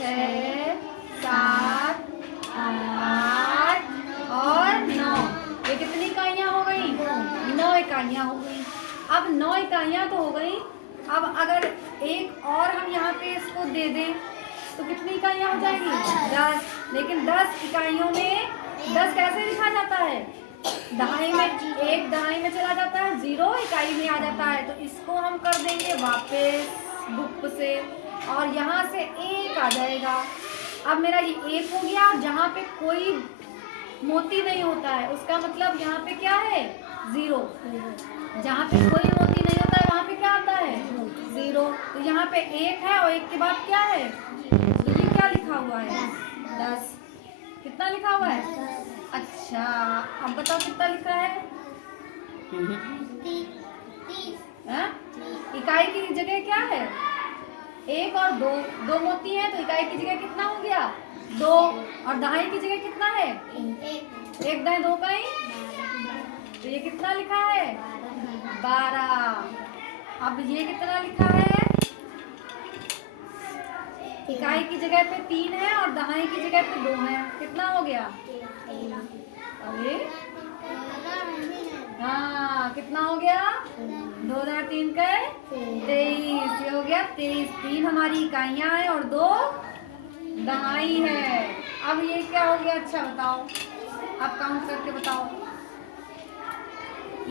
6, 7, 8 और 9। ये कितनी इकाइयाँ हो गई? 9 इकाइयाँ हो गई। अब 9 इकाइयाँ तो हो गई। अब अगर एक और हम यहाँ पे इसको दे दें तो कितनी इकाइयाँ हो जाएंगी? 10। लेकिन 10 इकाइयों में 10 कैसे लिखा जाता है? दहाई में, एक दहाई में चला जाता है, 0 इकाई में आ जाता है। तो इसको हम कर देंगे वापस बुक से और यहाँ से 1 आ जाएगा। अब मेरा ये 1 हो गया। जहाँ पे कोई मोती नहीं होता है उसका मतलब यहाँ पे क्या है? 0। जहाँ पे कोई मोती नहीं होता है वहाँ पे क्या आता है? 0। तो यहाँ पे 1 है और 1 के बाद क्या है? तो ये क्या लिखा हुआ है? 10। कितना लिखा हुआ है? अच्छा, अब बताओ कितना लिखा है? इकाई की जगह क्या है? 1 और 2। 2 मोती है तो इकाई की जगह कितना हो गया? 2। और दहाई की जगह कितना है? 1 दाएं 2 इकाई। तो ये कितना लिखा है? 12। अब ये कितना लिखा है? इकाई की जगह पे 3 है और दहाई की जगह पे 2 है। कितना हो गया? अरे हाँ, कितना हो गया? 2 दाएं 3 का 23। ये हो गया 23। 3 हमारी इकाइयां हैं और 2 दहाई है। अब ये क्या हो गया? अच्छा बताओ, आप काउंट करके बताओ।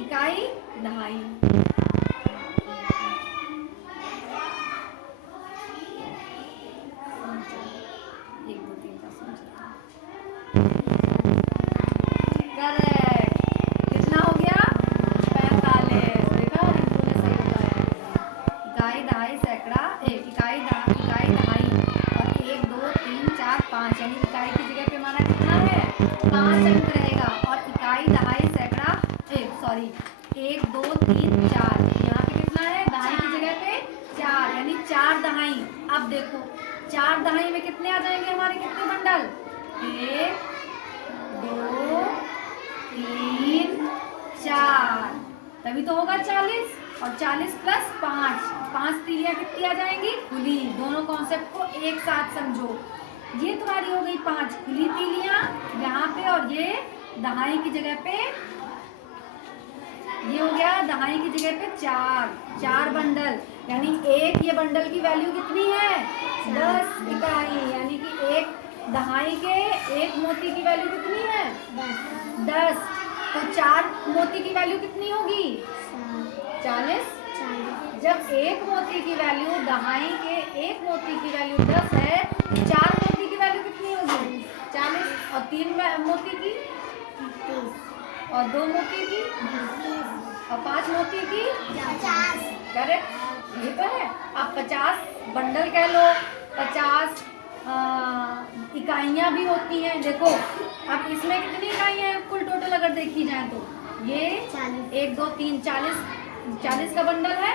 इकाई दहाई। 1 2 3 करेक्ट। कितना हो गया? 45। देखा, रिंकू ने सही बताया। इकाई दहाई सैकड़ा, इकाई दहाई और 1 2 3 4 5, यानी इकाई की जगह पे हमारा कितना है? 5 अंक रहेगा। और इकाई दहाई सैकड़ा, सॉरी 1 2 3 4, यहाँ पे कितना है? दहाई की जगह पे 4, यानी 4 दहाई। अब देखो 4 दहाई में कितने आ जाएंगे हमारे? कितने बंडल? 1 2 3 4, तभी तो होगा 40। और 40 प्लस 5 तीलियां कितनी आ जाएंगी? खुली। दोनों कॉन्सेप्ट को एक साथ समझो। ये तुम्हारी हो गई 5 खुली तीलियां यहाँ पे, और ये दहाई की जगह पे, ये हो गया दहाई की जगह पे 4 बंडल। यानी एक ये बंडल की वैल्यू कितनी है? 10 इकाई। यानी कि एक दहाई के एक मोती की वैल्यू कितनी है? 10। तो 4 मोती की वैल्यू कितनी होगी? 40। जब एक मोती की वैल्यू, दहाई के एक मोती की वैल्यू 10 है, 4 मोती की वैल्यू कितनी होगी? 40। और 3 मोती की, और 2 मोती की, और 5 मोती की 50। करेक्ट, ये तो है। अब 50 बंडल कह लो, 50 इकाइयाँ भी होती हैं। देखो अब इसमें कितनी इकाइयाँ हैं कुल टोटल अगर देखी जाए तो? ये 1 2 3 40 का बंडल है,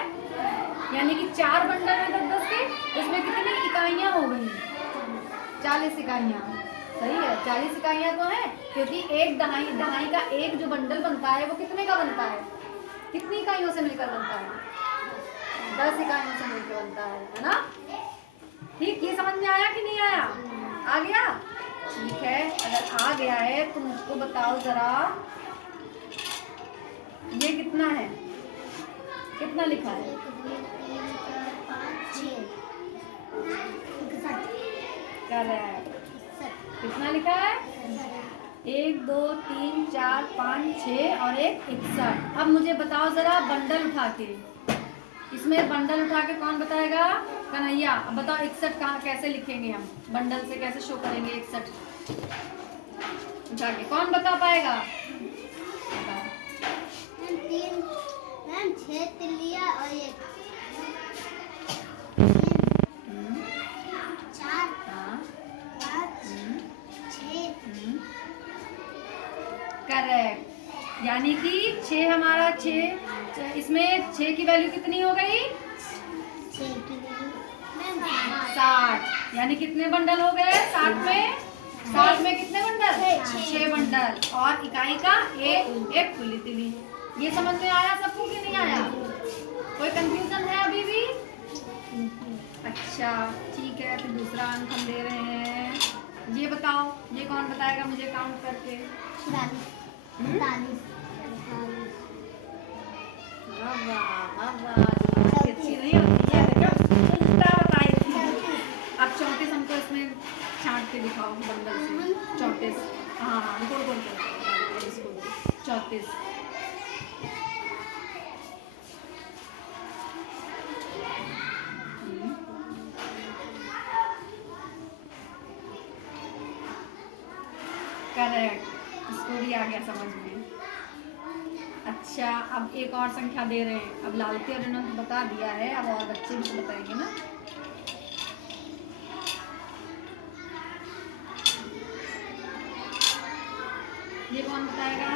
यानी कि 4 बंडल है 10-10 के। इसमें कितनी इकाइयाँ हो गई? 40 इकाइयाँ। सही है, 40 इकाइयाँ तो हैं, क्योंकि एक दहाई का एक जो बंडल बनता है वो कितने का बनता है? कितनी इकाइयों से मिलकर बनता है? 10 इकाइयों से मिलकर बनता है ना? ठीक, ये समझ में आया कि नहीं आया? आ गया? ठीक है, अगर आ गया है तो मुझको बताओ जरा, ये कितना है? कितना लिखा है? 61। करेक्ट। कितना लिखा है? 1 2 3 4 5 6 और 1 61। अब मुझे बताओ जरा बंडल उठा के, इसमें बंडल उठा के कौन बताएगा? कन्हैया। अब बताओ 61 कहाँ कैसे लिखेंगे हम? बंडल से कैसे शो करेंगे 61 उठा के? कौन बता पाएगा? 6 तिलिया और 1 4 5 6। करेक्ट, यानी कि 6 हमारा 6, इसमें 6 की वैल्यू कितनी हो गई? 60। यानी कितने बंडल हो गए 60 में? 60 में कितने बंडल? 6 बंडल। और इकाई का एक खुली तिली। ये समझ में आया सबको कि नहीं आया? कोई कंफ्यूजन है अभी भी? अच्छा ठीक है, फिर दूसरा अंक हम दे रहे हैं। ये बताओ, ये कौन बताएगा मुझे काउंट करके? 45 वाह वाह वाह वाह, तुम्हारी अच्छी नहीं होती है, देखो उल्टा बताई थी। अब 34 हमको इसमें छांट के दिखाओ बंगल से। 34, हाँ गोल गोल कर इसको। 34 करेक्ट, इसको भी आ गया समझ में। अच्छा अब एक और संख्या दे रहे हैं। अब लालती और इन्होंने तो बता दिया है, अब और बच्चे भी तो बताएंगे ना। ये कौन बताएगा?